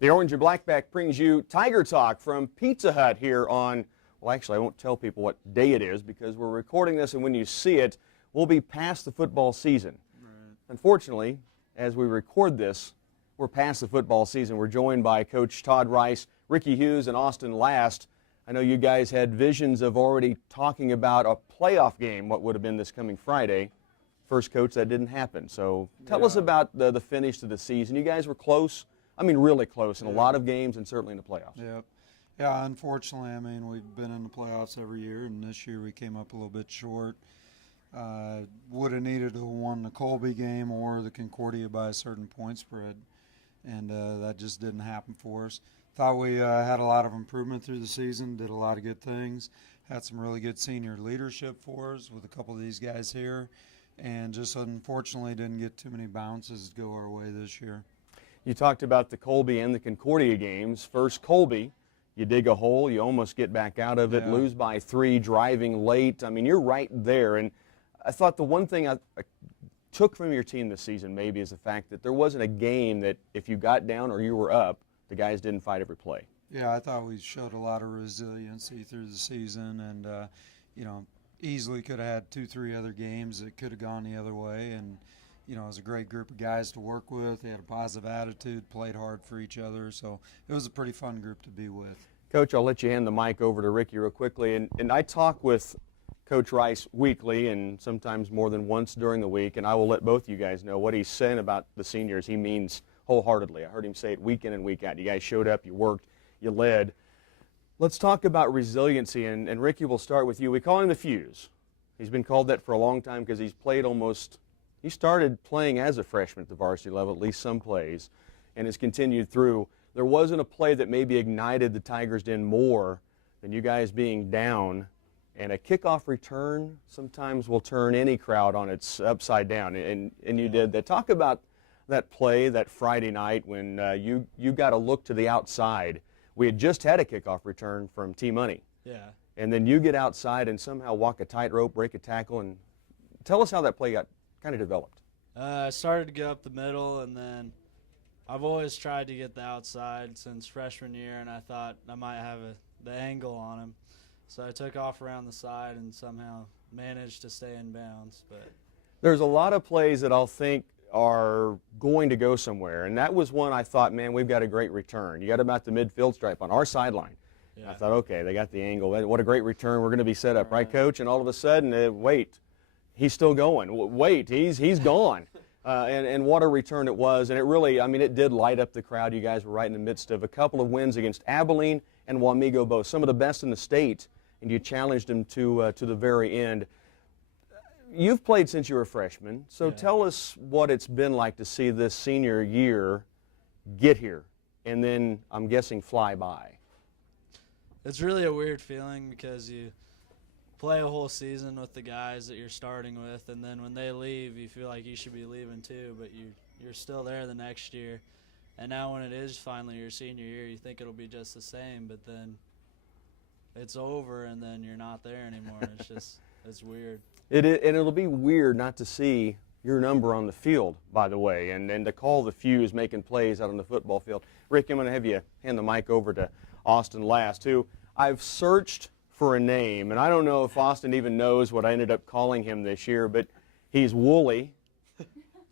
The Orange and Blackback brings you Tiger Talk from Pizza Hut here on, well, actually, I won't tell people what day it is because we're recording this, and when you see it, we'll be past the football season. Right. Unfortunately, as we record this, we're past the football season. We're joined by Coach Todd Rice, Ricky Hughes, and Austin Last. I know you guys had visions of already talking about a playoff game, what would have been this coming Friday. First, Coach, that didn't happen. So tell us about the finish to the season. You guys were close. I mean, really close in a lot of games and certainly in the playoffs. Yep. Yeah, unfortunately, I mean, we've been in the playoffs every year, and this year we came up a little bit short. Would have needed to have won the Colby game or the Concordia by a certain point spread, and that just didn't happen for us. Thought we had a lot of improvement through the season, did a lot of good things, had some really good senior leadership for us with a couple of these guys here, and just unfortunately didn't get too many bounces to go our way this year. You talked about the Colby and the Concordia games. First, Colby, you dig a hole, you almost get back out of it, lose by 3, driving late. I mean, you're right there. And I thought the one thing I took from your team this season maybe is the fact that there wasn't a game that if you got down or you were up, the guys didn't fight every play. Yeah, I thought we showed a lot of resiliency through the season, and, you know, easily could have had 2-3 other games that could have gone the other way. And you know, it was a great group of guys to work with. They had a positive attitude, played hard for each other. So it was a pretty fun group to be with. Coach, I'll let you hand the mic over to Ricky real quickly. And I talk with Coach Rice weekly and sometimes more than once during the week, and I will let both of you guys know what he's saying about the seniors. He means wholeheartedly. I heard him say it week in and week out. You guys showed up, you worked, you led. Let's talk about resiliency, and Ricky, we'll start with you. We call him the Fuse. He's been called that for a long time because he's played he started playing as a freshman at the varsity level, at least some plays, and has continued through. There wasn't a play that maybe ignited the Tigers Den more than you guys being down, and a kickoff return sometimes will turn any crowd on its upside down, and you did that. Talk about that play that Friday night when you got a look to the outside. We had just had a kickoff return from T-Money. Yeah. And then you get outside and somehow walk a tightrope, break a tackle, and tell us how that play got kind of developed. I started to go up the middle, and then I've always tried to get the outside since freshman year, and I thought I might have the angle on him. So I took off around the side and somehow managed to stay in bounds. But there's a lot of plays that I'll think are going to go somewhere, and that was one I thought, man, we've got a great return. You got about the midfield stripe on our sideline. Yeah. I thought, okay, they got the angle. What a great return. We're going to be set up, right, Coach? And all of a sudden, wait. He's still going. Wait, he's gone. And what a return it was. And it really, I mean, it did light up the crowd. You guys were right in the midst of a couple of wins against Abilene and Wamego both, some of the best in the state, and you challenged them to the very end. You've played since you were a freshman, so tell us what it's been like to see this senior year get here and then, I'm guessing, fly by. It's really a weird feeling because you play a whole season with the guys that you're starting with, and then when they leave, you feel like you should be leaving too, but you're still there the next year. And now when it is finally your senior year, you think it'll be just the same, but then it's over, and then you're not there anymore. It's weird. And it'll be weird not to see your number on the field, by the way, and to call the Fuse making plays out on the football field. Rick, I'm going to have you hand the mic over to Austin Last, who I've searched for a name, and I don't know if Austin even knows what I ended up calling him this year, but he's woolly,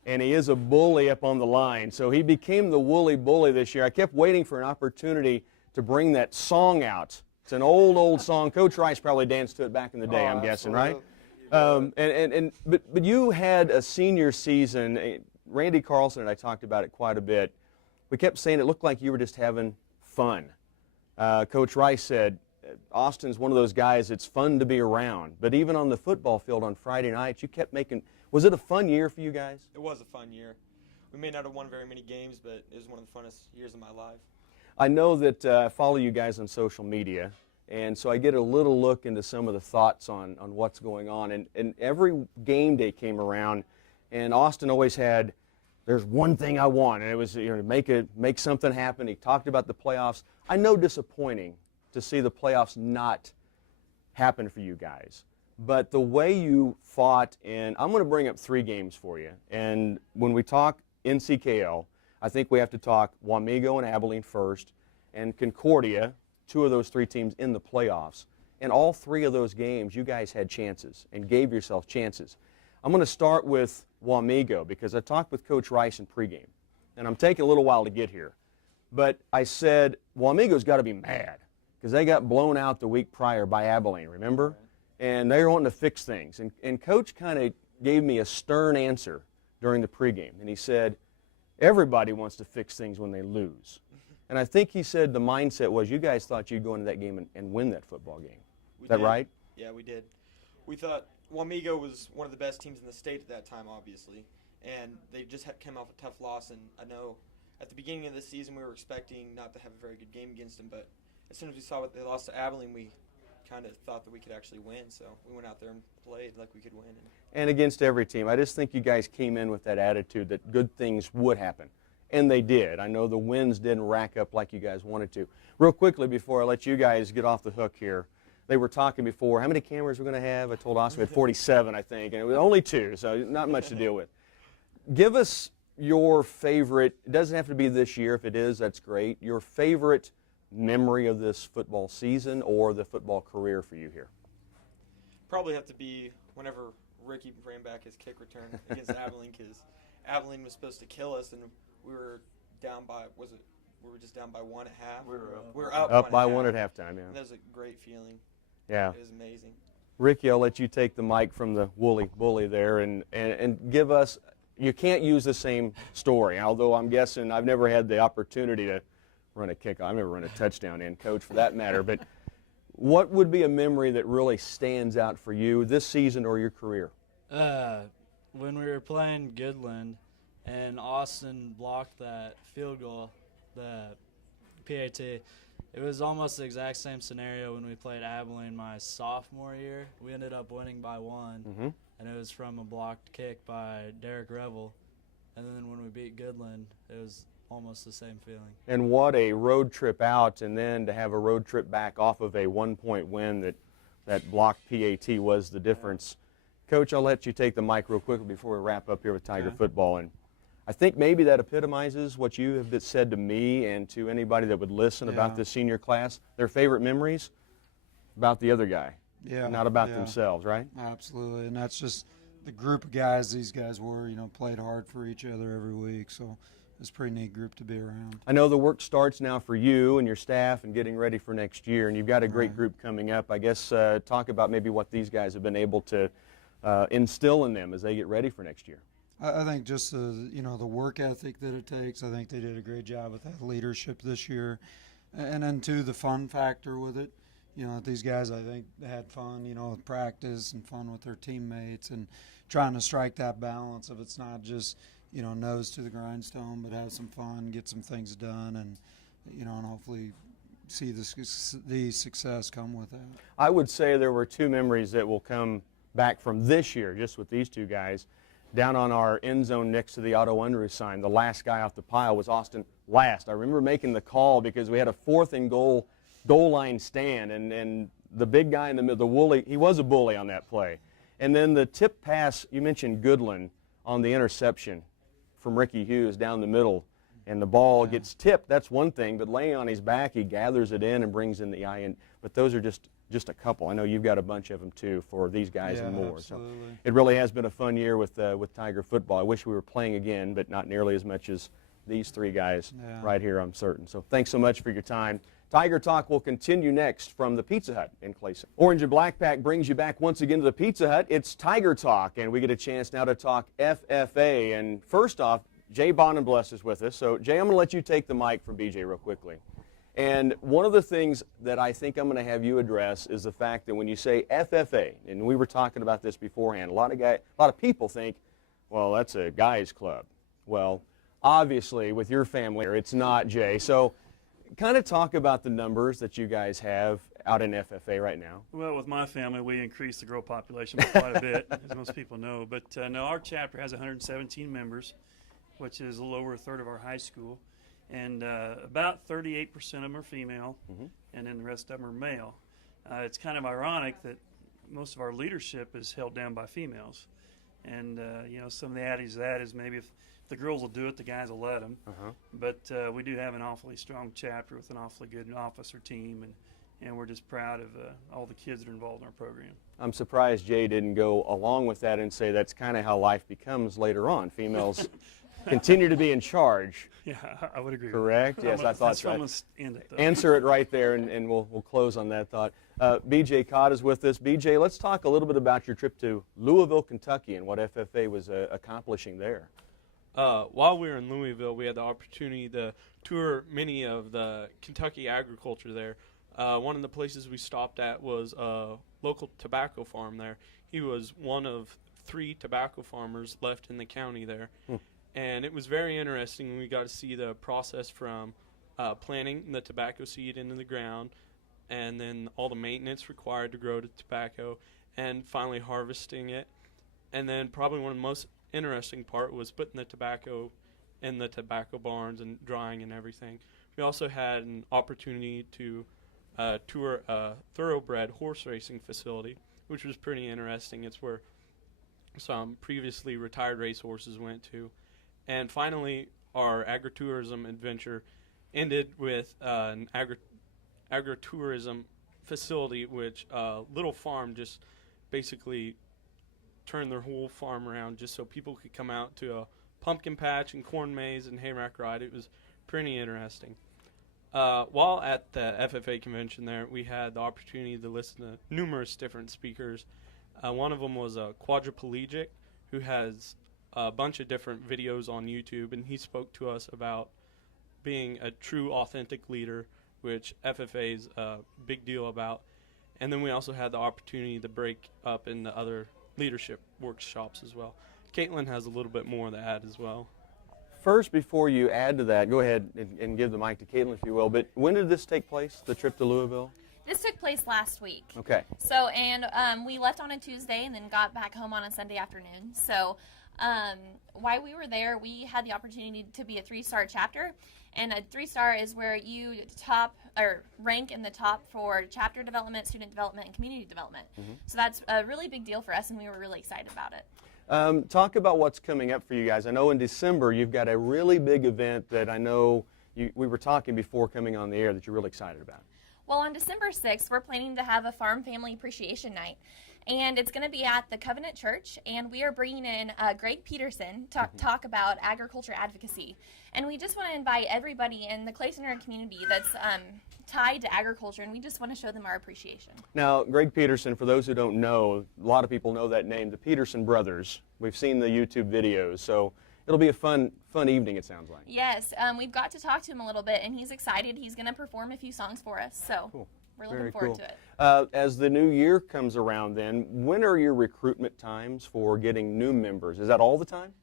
and he is a bully up on the line. So he became the Woolly Bully this year. I kept waiting for an opportunity to bring that song out. It's an old song. Coach Rice probably danced to it back in the day, I'm guessing, right? But you had a senior season. Randy Carlson and I talked about it quite a bit. We kept saying it looked like you were just having fun. Coach Rice said, Austin's one of those guys it's fun to be around. But even on the football field on Friday nights, you kept making – was it a fun year for you guys? It was a fun year. We may not have won very many games, but it was one of the funnest years of my life. I know that I follow you guys on social media, and so I get a little look into some of the thoughts on what's going on. And every game day came around, and Austin always had – there's one thing I want, and it was make something happen. He talked about the playoffs. I know disappointing to see the playoffs not happen for you guys. But the way you fought, and I'm going to bring up 3 games for you. And when we talk NCKL, I think we have to talk Wamego and Abilene first, and Concordia, 2 of those 3 teams in the playoffs. In all 3 of those games, you guys had chances and gave yourself chances. I'm going to start with Wamego because I talked with Coach Rice in pregame, and I'm taking a little while to get here. But I said, Wamego's got to be mad because they got blown out the week prior by Abilene, remember? And they were wanting to fix things. And Coach kind of gave me a stern answer during the pregame, and he said, everybody wants to fix things when they lose. And I think he said the mindset was you guys thought you'd go into that game and win that football game. Is that right? Yeah, we did. We thought Wamego was one of the best teams in the state at that time, obviously, and they just came off a tough loss. And I know at the beginning of the season we were expecting not to have a very good game against them, but as soon as we saw what they lost to Abilene, we kind of thought that we could actually win. So we went out there and played like we could win. And against every team. I just think you guys came in with that attitude that good things would happen. And they did. I know the wins didn't rack up like you guys wanted to. Real quickly before I let you guys get off the hook here, they were talking before, how many cameras we're going to have? I told Austin we had 47, I think, and it was only 2, so not much to deal with. Give us your favorite, it doesn't have to be this year. If it is, that's great. Your favorite memory of this football season or the football career for you here? Probably have to be whenever Ricky ran back his kick return against Abilene, because Abilene was supposed to kill us, and we were down by, we were just down by 1 at half. We were up by 1 at halftime, yeah. That was a great feeling. Yeah. It was amazing. Ricky, I'll let you take the mic from the woolly bully there and give us, you can't use the same story, although I'm guessing I've never had the opportunity to run a kick. I've never run a touchdown in, Coach, for that matter. But what would be a memory that really stands out for you this season or your career? When we were playing Goodland and Austin blocked that field goal, the PAT, it was almost the exact same scenario when we played Abilene my sophomore year. We ended up winning by 1, and it was from a blocked kick by Derek Revel. And then when we beat Goodland, it was almost the same feeling. And what a road trip out, and then to have a road trip back off of a 1-point win that blocked PAT was the difference. Coach, I'll let you take the mic real quickly before we wrap up here with Tiger football. And I think maybe that epitomizes what you have said to me and to anybody that would listen about this senior class. Their favorite memories about the other guy, not about themselves, right? Absolutely, and that's just the group of guys these guys were, played hard for each other every week. So it's a pretty neat group to be around. I know the work starts now for you and your staff and getting ready for next year, and you've got a great group coming up. I guess talk about maybe what these guys have been able to instill in them as they get ready for next year. I think just the work ethic that it takes. I think they did a great job with that leadership this year, and then too the fun factor with it. These guys, I think, had fun, with practice and fun with their teammates and trying to strike that balance of it's not just nose to the grindstone, but have some fun, get some things done, and and hopefully see the success come with that. I would say there were 2 memories that will come back from this year, just with these 2 guys. Down on our end zone next to the Otto Unruh sign, the last guy off the pile was Austin Last. I remember making the call because we had a 4th and goal line stand, and the big guy in the middle, the Wooly, he was a bully on that play. And then the tip pass, you mentioned Goodland on the interception from Ricky Hughes down the middle, and the ball gets tipped. That's one thing, but laying on his back, he gathers it in and brings in the eye. But those are just a couple. I know you've got a bunch of them too for these guys and more. Absolutely. So it really has been a fun year with Tiger football. I wish we were playing again, but not nearly as much as these 3 guys right here, I'm certain. So thanks so much for your time. Tiger Talk will continue next from the Pizza Hut in Clayson. Orange and Black Pack brings you back once again to the Pizza Hut. It's Tiger Talk, and we get a chance now to talk FFA. And first off, Jay Bonenbless is with us. So, Jay, I'm going to let you take the mic from BJ real quickly. And one of the things that I think I'm going to have you address is the fact that when you say FFA, and we were talking about this beforehand, a lot of people think, well, that's a guys club. Well, obviously, with your family, it's not, Jay. So kind of talk about the numbers that you guys have out in FFA right now. Well, with my family, we increased the girl population by quite a bit, as most people know. But no, our chapter has 117 members, which is a little over a third of our high school. And about 38% of them are female, and then the rest of them are male. It's kind of ironic that most of our leadership is held down by females. And some of the adage of that is maybe if the girls will do it, the guys will let them. Uh-huh. But we do have an awfully strong chapter with an awfully good officer team, and we're just proud of all the kids that are involved in our program. I'm surprised Jay didn't go along with that and say that's kind of how life becomes later on. Females continue to be in charge. Yeah, I would agree. Correct? Yes, I thought that's so. almost end it, though. Answer it right there, and we'll close on that thought. B.J. Codd is with us. B.J., let's talk a little bit about your trip to Louisville, Kentucky, and what FFA was accomplishing there. While we were in Louisville, we had the opportunity to tour many of the Kentucky agriculture there. One of the places we stopped at was a local tobacco farm there. He was one of 3 tobacco farmers left in the county there. And it was very interesting. We got to see the process from planting the tobacco seed into the ground, and then all the maintenance required to grow the tobacco, and finally harvesting it. And then probably one of the most interesting part was putting the tobacco in the tobacco barns and drying and everything. We also had an opportunity to tour a thoroughbred horse racing facility, which was pretty interesting. It's where some previously retired racehorses went to. And finally, our agritourism adventure ended with an agritourism facility, which Little Farm just basically turned their whole farm around just so people could come out to a pumpkin patch and corn maze and hayrack ride. It was pretty interesting. While at the FFA convention there, we had the opportunity to listen to numerous different speakers. One of them was a quadriplegic who has a bunch of different videos on YouTube, and he spoke to us about being a true, authentic leader, which FFA is a big deal about. And then we also had the opportunity to break up into other leadership workshops as well. Caitlin has a little bit more to add as well. First, before you add to that, go ahead and give the mic to Caitlin, if you will. But when did this take place, the trip to Louisville? This took place last week. Okay. So, and we left on a Tuesday and then got back home on a Sunday afternoon. So, while we were there, we had the opportunity to be a 3-star chapter. And a 3-star is where you rank in the top for chapter development, student development, and community development. So that's a really big deal for us, and we were really excited about it. Talk about what's coming up for you guys. I know in December you've got a really big event that I know we were talking before coming on the air that you're really excited about. Well, on December 6th, we're planning to have a Farm Family Appreciation Night. And it's going to be at the Covenant Church, and we are bringing in Greg Peterson to talk about agriculture advocacy. And we just want to invite everybody in the Clay Center community that's tied to agriculture, and we just want to show them our appreciation. Now, Greg Peterson, for those who don't know, a lot of people know that name, the Peterson brothers. We've seen the YouTube videos, so it'll be a fun evening, it sounds like. Yes, we've got to talk to him a little bit, and he's excited. He's going to perform a few songs for us, so Cool. We're looking Very forward cool. to it. As the new year comes around then, when are your recruitment times for getting new members? Is that all the time?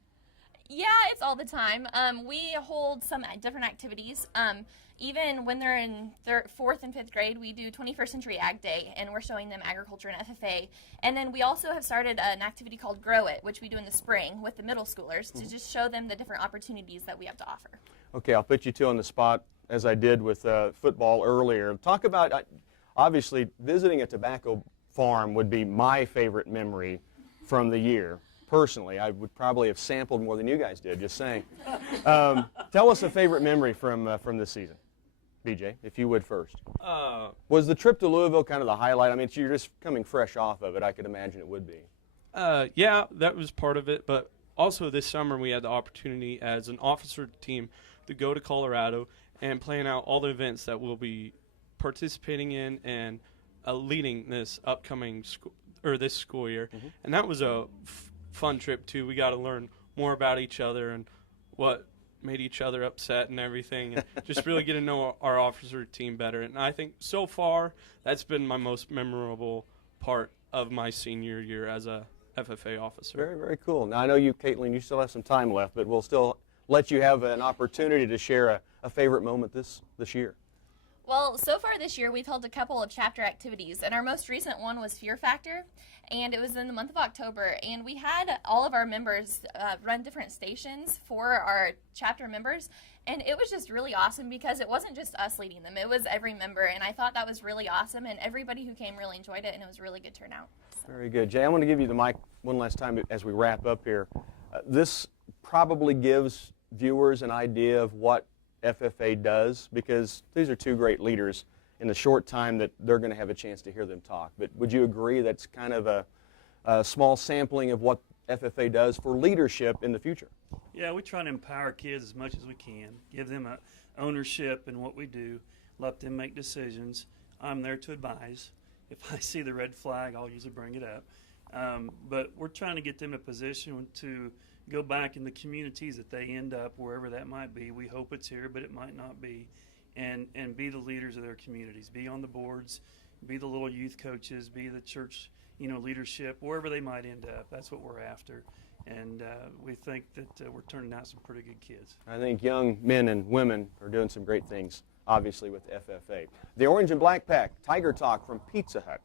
Yeah, it's all the time. We hold some different activities. Even when they're in 4th and 5th grade, we do 21st Century Ag Day, and we're showing them agriculture and FFA. And then we also have started an activity called Grow It, which we do in the spring with the middle schoolers to just show them the different opportunities that we have to offer. Okay, I'll put you two on the spot, as I did with football earlier. Talk about, obviously, visiting a tobacco farm would be my favorite memory from the year. Personally, I would probably have sampled more than you guys did, just saying. Tell us a favorite memory from this season. BJ, if you would first. Was the trip to Louisville kind of the highlight? I mean, you're just coming fresh off of it. I could imagine it would be. Yeah, that was part of it, but also this summer we had the opportunity as an officer team to go to Colorado and plan out all the events that we'll be participating in and leading this upcoming this school year. And that was a fun trip too. We got to learn more about each other and what made each other upset and everything, and just really get to know our officer team better. And I think so far that's been my most memorable part of my senior year as a FFA officer. Very, very cool. Now, I know you, Caitlin, you still have some time left, but we'll still let you have an opportunity to share a favorite moment this year. Well, so far this year, we've held a couple of chapter activities, and our most recent one was Fear Factor, and it was in the month of October, and we had all of our members run different stations for our chapter members, and it was just really awesome because it wasn't just us leading them, it was every member, and I thought that was really awesome, and everybody who came really enjoyed it, and it was a really good turnout. Very good. Jay, I want to give you the mic one last time as we wrap up here. This probably gives viewers an idea of what FFA does, because these are two great leaders in the short time that they're going to have a chance to hear them talk. But would you agree that's kind of a small sampling of what FFA does for leadership in the future? Yeah, we try to empower kids as much as we can, give them a ownership in what we do, let them make decisions. I'm there to advise. If I see the red flag, I'll usually bring it up. But we're trying to get them in a position to go back in the communities that they end up, wherever that might be. We hope it's here, but it might not be. And be the leaders of their communities. Be on the boards, be the little youth coaches, be the church, leadership, wherever they might end up. That's what we're after. And we think that we're turning out some pretty good kids. I think young men and women are doing some great things, obviously, with FFA. The Orange and Black Pack, Tiger Talk from Pizza Hut.